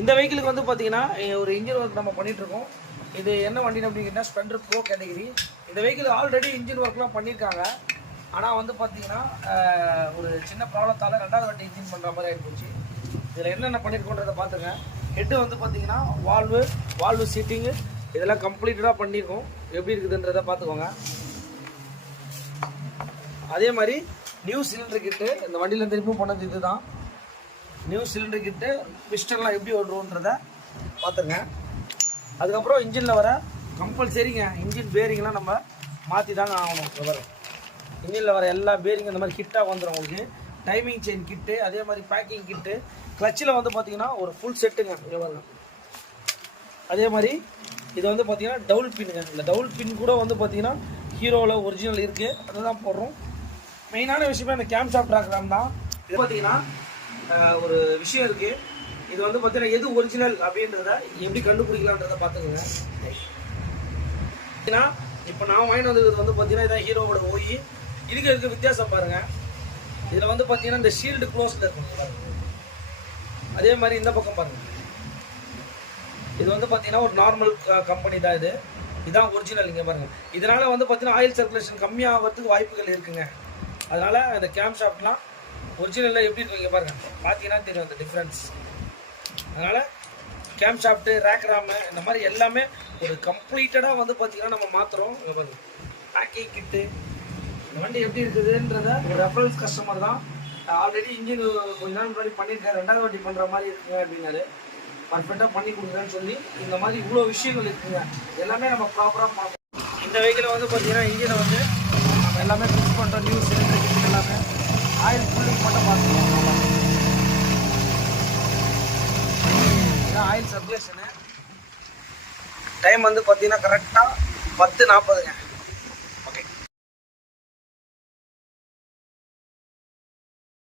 இந்த வெஹிக்கிளுக்கு வந்து பார்த்தீங்கன்னா ஒரு இன்ஜின் ஒர்க் நம்ம பண்ணிட்டு இருக்கோம். இது என்ன வண்டி அப்படிங்கன்னா ஸ்ப்ளெண்டர் ப்ரோ கேட்டகரி. இந்த வெஹிக்கிள் ஆல்ரெடி இன்ஜின் ஒர்க்லாம் பண்ணியிருக்காங்க. ஆனால் வந்து பார்த்தீங்கன்னா ஒரு சின்ன ப்ராப்ளத்தால் ரெண்டாவது வண்டி இன்ஜின் பண்ணுற மாதிரி ஆகிடுச்சு. இதில் என்னென்ன பண்ணியிருக்கோன்றதை பார்த்துங்க. ஹெட்டு வந்து பார்த்தீங்கன்னா வால்வு சீட்டிங்கு இதெல்லாம் கம்ப்ளீட்டடாக பண்ணியிருக்கோம். எப்படி இருக்குதுன்றதை பார்த்துக்கோங்க. அதே மாதிரி நியூ சிலிண்டர் கிட்டு இந்த வண்டியில் திரும்பி போனது இதுதான். நியூ சிலிண்டர் கிட்டு பிஸ்டன்லாம் எப்படி வருன்றதை பார்த்துங்க. அதுக்கப்புறம் இன்ஜினில் வர கம்பல்சரிங்க இன்ஜின் பேரிங்லாம் நம்ம மாற்றி தாங்க ஆகணும். இன்ஜினில் வர எல்லா பேரிங் இந்த மாதிரி கிட்டாக வந்துடும் உங்களுக்கு. டைமிங் செயின் கிட்டு, அதே மாதிரி பேக்கிங் கிட்டு, கிளச்சில் வந்து பார்த்தீங்கன்னா ஒரு ஃபுல் செட்டுங்க இங்கே பாருங்க. அதே மாதிரி இது வந்து பார்த்தீங்கன்னா டபுள் பின்னுங்க. இந்த டபுள் பின் கூட வந்து பார்த்தீங்கன்னா ஹீரோவில் ஒரிஜினல் இருக்குது, அதுதான் போடுறோம். மெயினான விஷயமே இந்த கேம் ஷாஃப்ட் ராக்லாம் தான். இது பார்த்தீங்கன்னா ஒரு விஷயம் இருக்குது. இது வந்து பார்த்தீங்கன்னா எது ஒரிஜினல் அப்படின்றத எப்படி கண்டுபிடிக்கலான்றதை பார்த்துக்கோங்க. ஏன்னா இப்போ நான் வாங்கிட்டு வந்தது வந்து பார்த்தீங்கன்னா இதான் ஹீரோவோட ஓய். இதுக்கு இருக்க வித்தியாசம் பாருங்கள். இதில் வந்து பார்த்தீங்கன்னா இந்த ஷீல்டு க்ளோஸில் இருக்குங்க. அதே மாதிரி இந்த பக்கம் பாருங்கள். இது வந்து பார்த்தீங்கன்னா ஒரு நார்மல் கம்பெனி தான். இதுதான் ஒரிஜினல். இங்கே பாருங்கள். இதனால் வந்து பார்த்தீங்கன்னா ஆயில் சர்க்குலேஷன் கம்மியாகிறதுக்கு வாய்ப்புகள் இருக்குங்க. அதனால் இந்த கேம் ஷாஃப்ட்லாம் ஒரிஜினலில் எப்படி இருக்கு இங்கே பாருங்கள். பார்த்தீங்கன்னா தெரியும் அந்த டிஃப்ரென்ஸ். அதனால் கேம் ஷாஃப்ட்டு, ரேக் ராமு இந்த மாதிரி எல்லாமே ஒரு கம்ப்ளீட்டடாக வந்து பார்த்திங்கன்னா நம்ம மாற்றுறோம். இங்கே பாருங்கள். பேக்கிங் கிட்டு இந்த வண்டி எப்படி இருக்குதுன்றத ஒரு ரெஃபரன்ஸ் கஸ்டமர் தான். ஆல்ரெடி இன்ஜின் கொஞ்ச நாள் முன்னாடி பண்ணியிருக்கேன், ரெண்டாவது வண்டி பண்ணுற மாதிரி இருக்குங்க அப்படின்னாரு. பர்ஃபெக்டாக பண்ணி கொடுக்குறேன்னு சொல்லி இந்த மாதிரி இவ்வளோ விஷயங்கள் இருக்குங்க. எல்லாமே நம்ம ப்ராப்பராக பார்க்கணும். இந்த வெஹிக்கிளை வந்து பார்த்திங்கன்னா இன்ஜினை வந்து நம்ம எல்லாமே ஃபிக்ஸ் பண்ணுறோம். நியூ சிலிண்டர் கிட்டு எல்லாமே ஆயில் ஃபுல்லிங் மட்டும் பார்த்துக்கோங்க. ஆயில் சர்க்குலேஷனு டைம் வந்து பார்த்தீங்கன்னா கரெக்டாக 10:40ங்க.